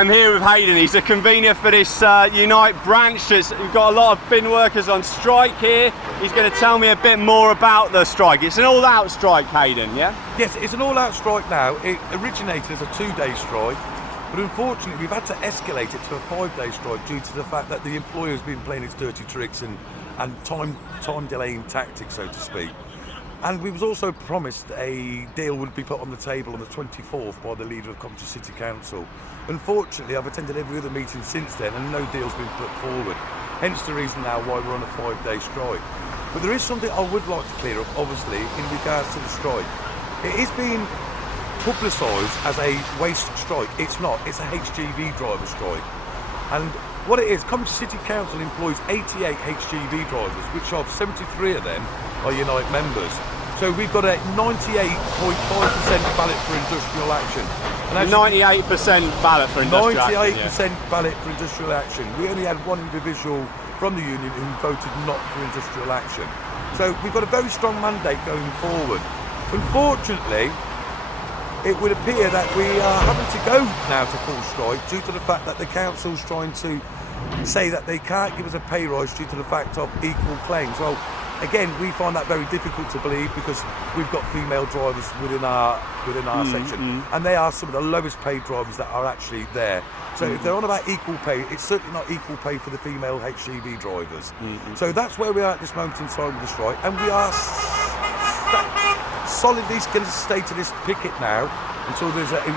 I'm here with Hayden. He's a convener for this Unite branch. We've got a lot of bin workers on strike here. He's going to tell me a bit more about the strike. It's an all-out strike, Hayden, yeah? Yes, it's an all-out strike now. It originated as a 2-day strike, but unfortunately we've had to escalate it to a 5-day strike due to the fact that the employer's been playing its dirty tricks and time delaying tactics, so to speak. And we was also promised a deal would be put on the table on the 24th by the leader of Coventry City Council. Unfortunately, I've attended every other meeting since then and no deal's been put forward. Hence the reason now why we're on a 5-day strike. But there is something I would like to clear up, obviously, in regards to the strike. It is being publicised as a waste strike. It's not. It's a HGV driver strike. And what it is, Coventry City Council employs 88 HGV drivers, which of 73 of them are Unite members. So we've got a 98.5% ballot for industrial action. 98% ballot for industrial action. 98% ballot for industrial action. We only had one individual from the union who voted not for industrial action. So we've got a very strong mandate going forward. Unfortunately, it would appear that we are having to go now to full strike due to the fact that the council's trying to say that they can't give us a pay rise due to the fact of equal claims. Well, again, we find that very difficult to believe because we've got female drivers within our section, and they are some of the lowest paid drivers that are actually there. So if they're on about equal pay, it's certainly not equal pay for the female HGV drivers. So that's where we are at this moment in time with the strike, and we are solidly going to stay to this picket now until there's a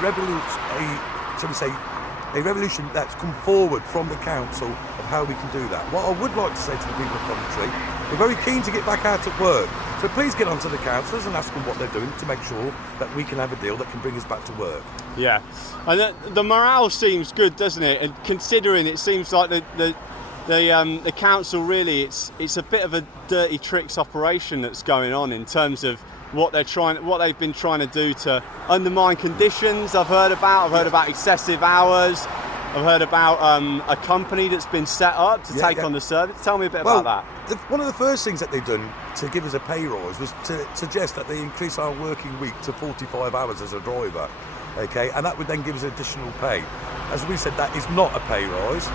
revolution that's come forward from the council of how we can do that. What I would like to say to the people of Coventry, we're very keen to get back out at work, so please get onto the councillors and ask them what they're doing to make sure that we can have a deal that can bring us back to work. Yeah, and the morale seems good, doesn't it? And considering it seems like the council really, it's a bit of a dirty tricks operation that's going on in terms of what they've been trying to do to undermine conditions. I've heard about excessive hours. I've heard about a company that's been set up to take on the service. Tell me a bit about that. One of the first things that they've done to give us a pay rise was to suggest that they increase our working week to 45 hours as a driver, okay, and that would then give us additional pay. As we said, that is not a pay rise.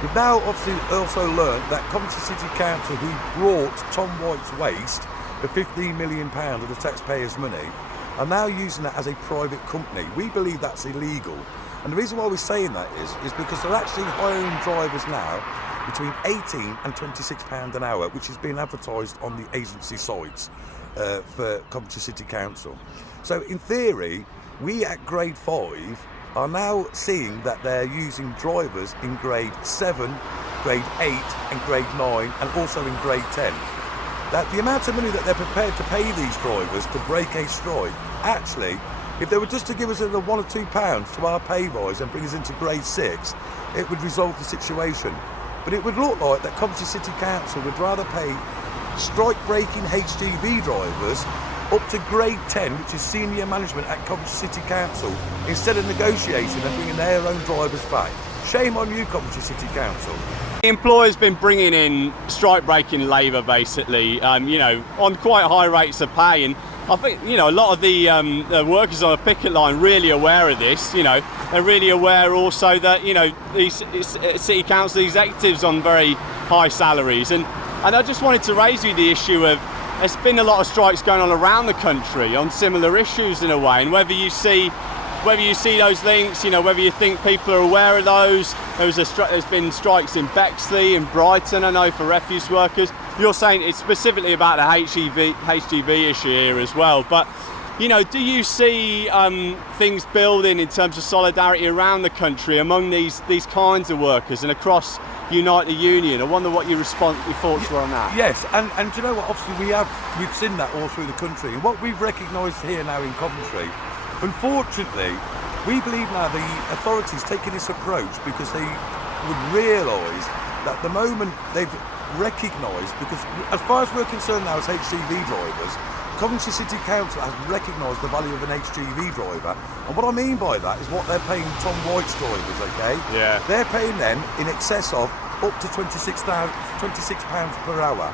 We've now obviously also learned that Coventry City Council, who brought Tom White's waste for £15 million of the taxpayers' money, are now using that as a private company. We believe that's illegal. And the reason why we're saying that is because they're actually hiring drivers now between £18 and £26 an hour, which is being advertised on the agency sites for Coventry City Council. So in theory, we at grade 5 are now seeing that they're using drivers in grade 7, grade 8 and grade 9 and also in grade 10. That the amount of money that they're prepared to pay these drivers to break a strike, actually, if they were just to give us another £1 or £2 to our pay rise and bring us into grade 6, it would resolve the situation. But it would look like that Coventry City Council would rather pay strike-breaking HGV drivers up to grade 10, which is senior management at Coventry City Council, instead of negotiating and bringing their own drivers back. Shame on you, Coventry City Council. The employer's been bringing in strike-breaking labour, basically, on quite high rates of pay, and I think, a lot of the workers on the picket line really aware of this. They're really aware also that, these city council executives on very high salaries, and I just wanted to raise you the issue of there's been a lot of strikes going on around the country on similar issues in a way, and whether you see those links, whether you think people are aware of those. There's been strikes in Bexley, in Brighton, I know, for refuse workers. You're saying it's specifically about the HGV issue here as well. But, do you see things building in terms of solidarity around the country among these kinds of workers and across Unite the Union? I wonder what your thoughts were on that. Yes, and do you know what? Obviously, we've seen that all through the country. And what we've recognised here now in Coventry, unfortunately, we believe now the authorities taking this approach because they would realise that the moment they've recognised, because as far as we're concerned now as HGV drivers, Coventry City Council has recognised the value of an HGV driver. And what I mean by that is what they're paying Tom White's drivers, okay? Yeah. They're paying them in excess of up to £26 per hour.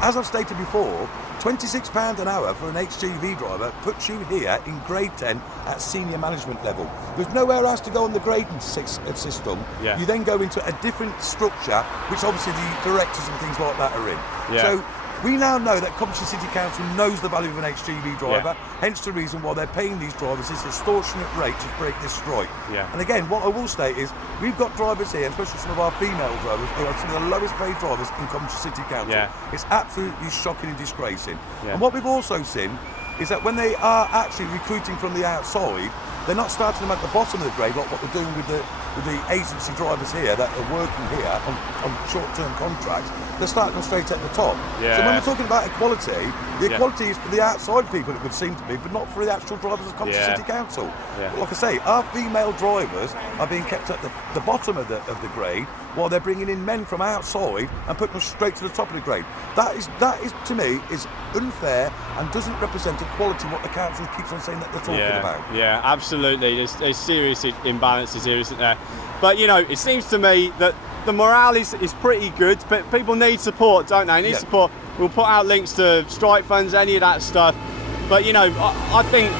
As I've stated before, £26 an hour for an HGV driver puts you here in grade 10 at senior management level. There's nowhere else to go on the grading system. Yeah. You then go into a different structure, which obviously the directors and things like that are in. Yeah. So we now know that Coventry City Council knows the value of an HGV driver, Yeah. hence the reason why they're paying these drivers this extortionate rate to break this strike. Yeah. And again, what I will state is, we've got drivers here, especially some of our female drivers, who are some of the lowest paid drivers in Coventry City Council. Yeah. It's absolutely shocking and disgracing. Yeah. And what we've also seen is that when they are actually recruiting from the outside, they're not starting them at the bottom of the grade like what they're doing with the agency drivers here that are working here on short-term contracts. They're starting them straight at the top. Yeah. So when we're talking about equality, the Yeah. equality is for the outside people, it would seem to be, but not for the actual drivers of Coventry Yeah. City Council. Yeah. Like I say, our female drivers are being kept at the bottom of the grade, while they're bringing in men from outside and putting them straight to the top of the grade. That is to me is unfair and doesn't represent equality, what the council keeps on saying that they're talking about. Yeah, absolutely. There's serious imbalances here, isn't there? But you know, it seems to me that the morale is pretty good, but people need support, don't they? Need Yeah. support. We'll put out links to strike funds, any of that stuff. But you know, I think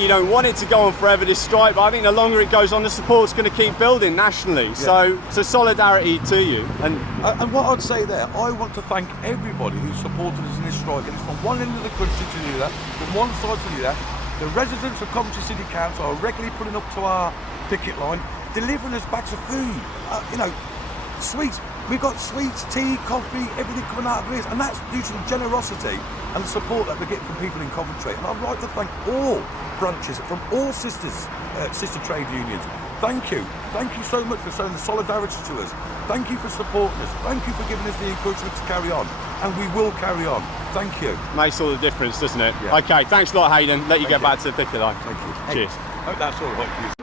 you don't want it to go on forever, this strike, but I think the longer it goes on, the support's going to keep building nationally. Yeah. So solidarity to you. And what I'd say there, I want to thank everybody who's supported us in this strike, and it's from one end of the country to the other, from one side to the other. The residents of Coventry City Council are regularly pulling up to our picket line, delivering us bags of food, sweets. We've got sweets, tea, coffee, everything coming out of this, and that's due to the generosity and the support that we're getting from people in Coventry. And I'd like to thank all branches from all sister trade unions. Thank you so much for showing the solidarity to us. Thank you for supporting us. Thank you for giving us the encouragement to carry on, and we will carry on. Thank you. Makes all the difference, doesn't it? Yeah. Okay, thanks a lot, Hayden. Let you Thank get you. back to the picket line. Thank you. Cheers. Hope that's all right for you.